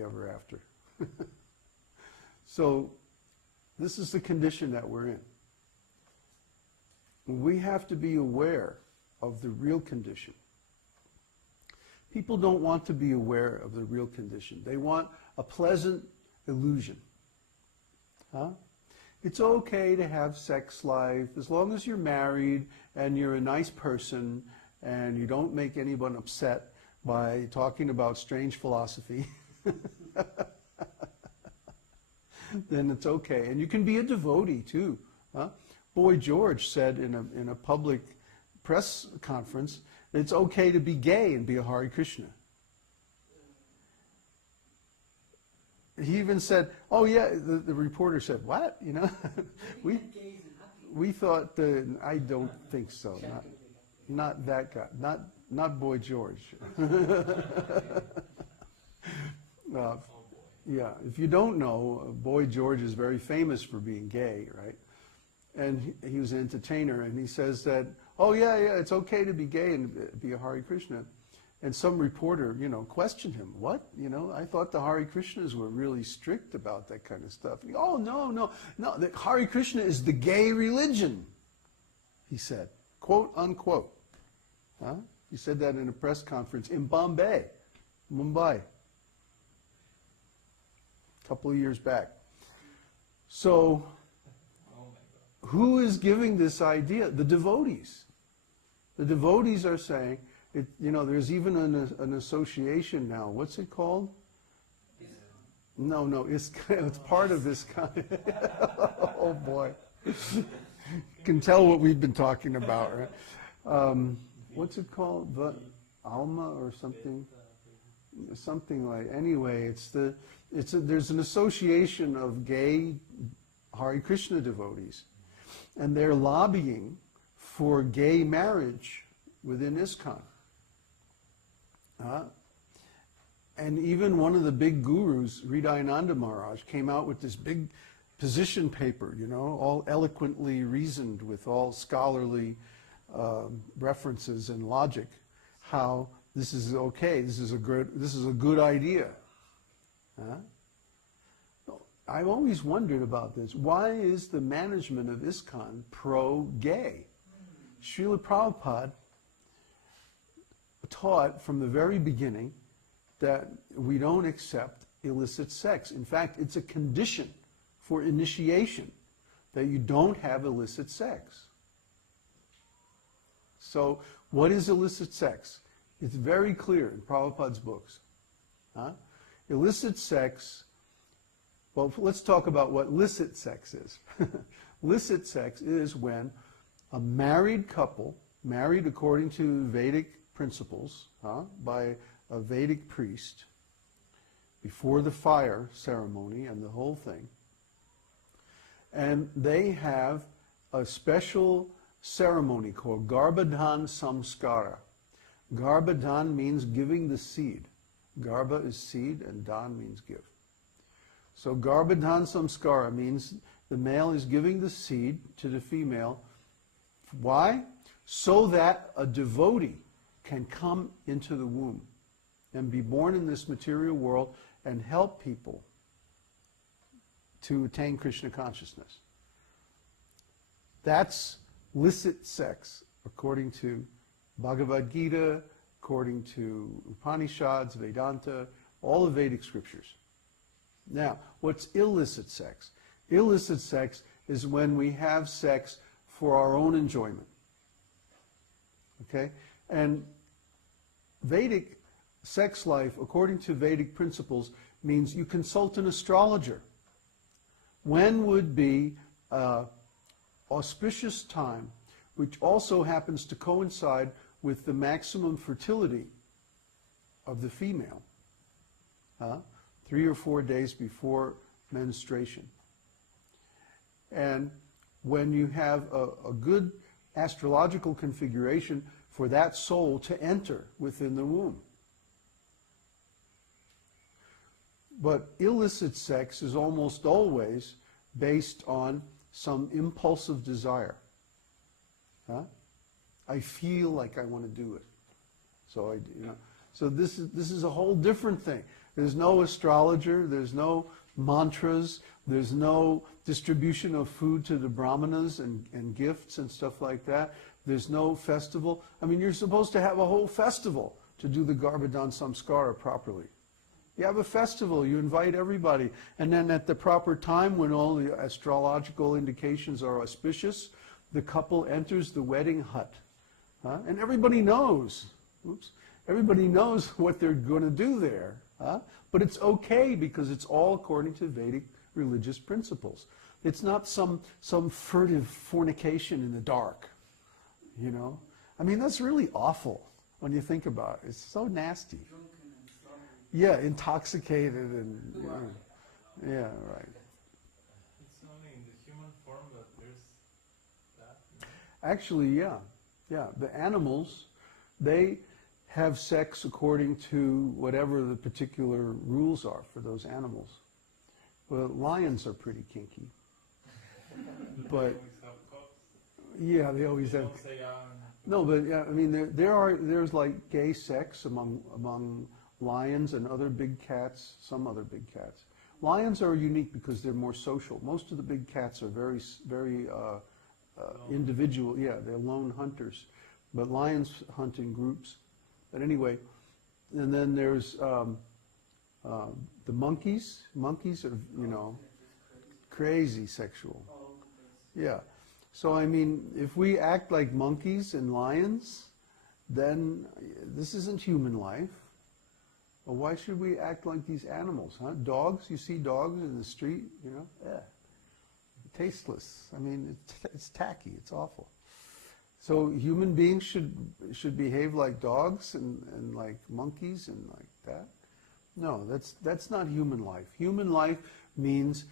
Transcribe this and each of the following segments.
ever after. So this is the condition that we're in. We have to be aware of the real condition. People don't want to be aware of the real condition. They want a pleasant illusion. Huh? It's okay to have sex life as long as you're married and you're a nice person and you don't make anyone upset by talking about strange philosophy. Then it's okay. And you can be a devotee too. Huh? Boy George said in a public press conference that it's okay to be gay and be a Hare Krishna. He even said, oh yeah, the reporter said, what? You know, we thought, I don't think so. Not that guy. Not Boy George. Yeah, if you don't know, Boy George is very famous for being gay, right? And he was an entertainer, and he says that, oh yeah, it's okay to be gay and be a Hare Krishna. And some reporter, questioned him. What? I thought the Hare Krishnas were really strict about that kind of stuff. Oh, no. The Hare Krishna is the gay religion, he said, quote unquote. Huh? He said that in a press conference in Mumbai, a couple of years back. So, who is giving this idea? The devotees. The devotees are saying, there's even an association now. What's it called? No, it's part of this kind. Oh boy. You can tell what we've been talking about, right? What's it called? The Alma or something? Something like, anyway, there's an association of gay Hare Krishna devotees, and they're lobbying for gay marriage within ISKCON. And even one of the big gurus, Hridayananda Maharaj, came out with this big position paper, all eloquently reasoned with all scholarly references and logic, how this is okay, this is a good idea. I've always wondered about this. Why is the management of ISKCON pro-gay? Srila Prabhupada taught from the very beginning that we don't accept illicit sex. In fact, it's a condition for initiation that you don't have illicit sex. So, what is illicit sex? It's very clear in Prabhupada's books. Illicit sex, well, let's talk about what licit sex is. Licit sex is when a married couple, married according to Vedic principles, by a Vedic priest, before the fire ceremony and the whole thing, and they have a special ceremony called Garbhadhan Samskara. Garbhadhan means giving the seed. Garbha is seed and dhan means give. So Garbhadhan Samskara means the male is giving the seed to the female. Why? So that a devotee can come into the womb and be born in this material world and help people to attain Krishna consciousness. That's licit sex, according to Bhagavad Gita, according to Upanishads, Vedanta, all the Vedic scriptures. Now, what's illicit sex? Illicit sex is when we have sex for our own enjoyment. Okay? And Vedic sex life, according to Vedic principles, means you consult an astrologer. When would be an auspicious time, which also happens to coincide with the maximum fertility of the female, 3 or 4 days before menstruation. And when you have a good astrological configuration for that soul to enter within the womb. But illicit sex is almost always based on some impulsive desire. I feel like I want to do it. So so this is a whole different thing. There's no astrologer, there's no mantras, there's no distribution of food to the brahmanas and gifts and stuff like that. There's no festival. I mean, you're supposed to have a whole festival to do the Garbhadan Samskara properly. You have a festival, you invite everybody, and then at the proper time when all the astrological indications are auspicious, the couple enters the wedding hut. And everybody knows, everybody knows what they're going to do there. But it's okay because it's all according to Vedic religious principles. It's not some furtive fornication in the dark, you know. I mean, that's really awful when you think about it. It's so nasty. Yeah, intoxicated and, yeah, right. It's only in the human form that there's that. Actually, yeah. The animals, they have sex according to whatever the particular rules are for those animals. Well, lions are pretty kinky. But yeah, they always have. No, but I mean, there's like gay sex among lions and other big cats, some other big cats. Lions are unique because they're more social. Most of the big cats are very individual. Yeah, they're lone hunters. But lions hunt in groups. But anyway, and then there's the monkeys. Monkeys are, you know, crazy sexual. Yeah. So, I mean, if we act like monkeys and lions, then this isn't human life. Well, why should we act like these animals, huh? Dogs, you see dogs in the street, you know, tasteless. I mean, it's tacky, it's awful. So human beings should behave like dogs and like monkeys and like that? No, that's not human life. Human life means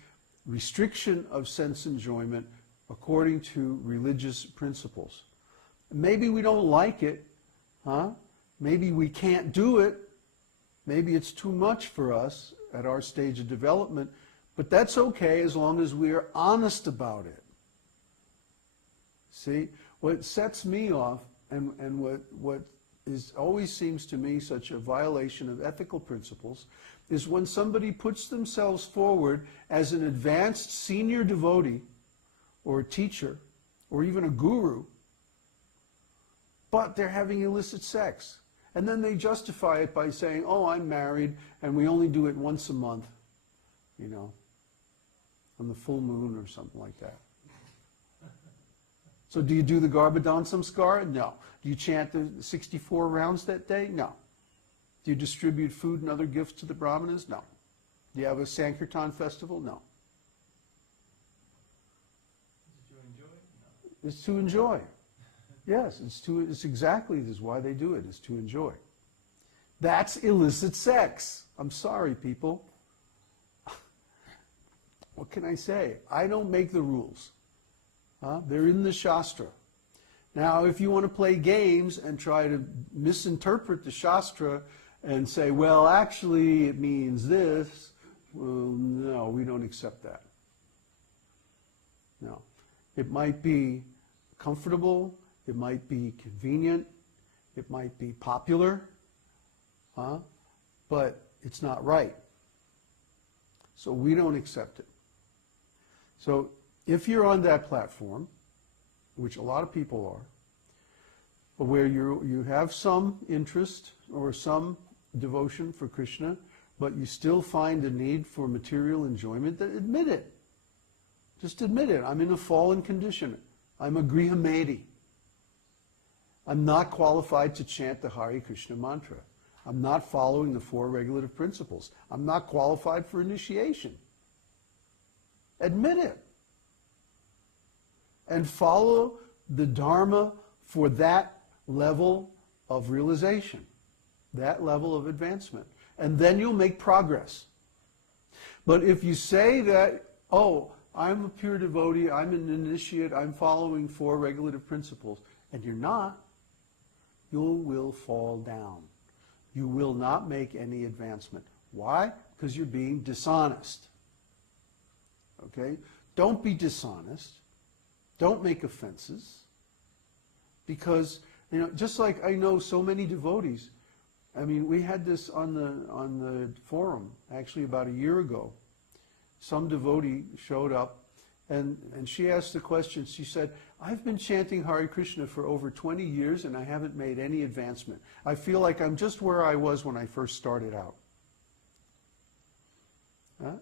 restriction of sense enjoyment according to religious principles. Maybe we don't like it, huh? Maybe we can't do it. Maybe it's too much for us at our stage of development, but that's okay as long as we are honest about it. See, what sets me off and what always seems to me such a violation of ethical principles is when somebody puts themselves forward as an advanced senior devotee or a teacher or even a guru, but they're having illicit sex. And then they justify it by saying, oh, I'm married and we only do it once a month, you know, on the full moon or something like that. So do you do the Garbhadan Samskara? No. Do you chant the 64 rounds that day? No. Do you distribute food and other gifts to the brahmanas? No. Do you have a Sankirtan festival? No. Did you enjoy it? No. It's to enjoy. Yes, it's exactly this is why they do it, is to enjoy. That's illicit sex. I'm sorry, people. What can I say? I don't make the rules. They're in the Shastra. Now, if you want to play games and try to misinterpret the Shastra and say, well, actually it means this, well, no, we don't accept that. No. It might be comfortable. It might be convenient, it might be popular, but it's not right. So we don't accept it. So if you're on that platform, which a lot of people are, where you have some interest or some devotion for Krishna, but you still find a need for material enjoyment, then admit it. Just admit it. I'm in a fallen condition. I'm a grihamedi. I'm not qualified to chant the Hare Krishna mantra. I'm not following the 4 regulative principles. I'm not qualified for initiation. Admit it. And follow the Dharma for that level of realization, that level of advancement. And then you'll make progress. But if you say that, oh, I'm a pure devotee, I'm an initiate, I'm following 4 regulative principles, and you're not, you will fall down. You will not make any advancement. Why? Because you're being dishonest. Okay? Don't be dishonest. Don't make offenses. Because, you know, just like I know so many devotees I mean, we had this on the forum actually about a year ago. Some devotee showed up, and she asked the question. She said, I've been chanting Hare Krishna for over 20 years and I haven't made any advancement. I feel like I'm just where I was when I first started out.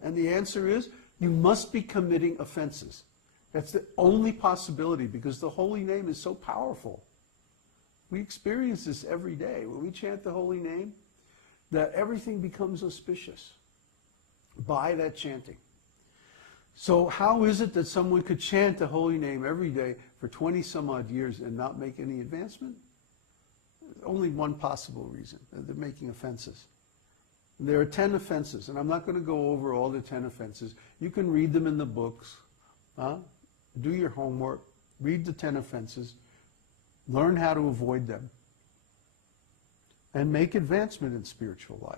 And the answer is, you must be committing offenses. That's the only possibility, because the holy name is so powerful. We experience this every day. When we chant the holy name, that everything becomes auspicious by that chanting. So how is it that someone could chant the holy name every day for 20 some odd years and not make any advancement? Only one possible reason. They're making offenses. There are 10 offenses, and I'm not going to go over all the 10 offenses. You can read them in the books. Do your homework. Read the 10 offenses. Learn how to avoid them. And make advancement in spiritual life.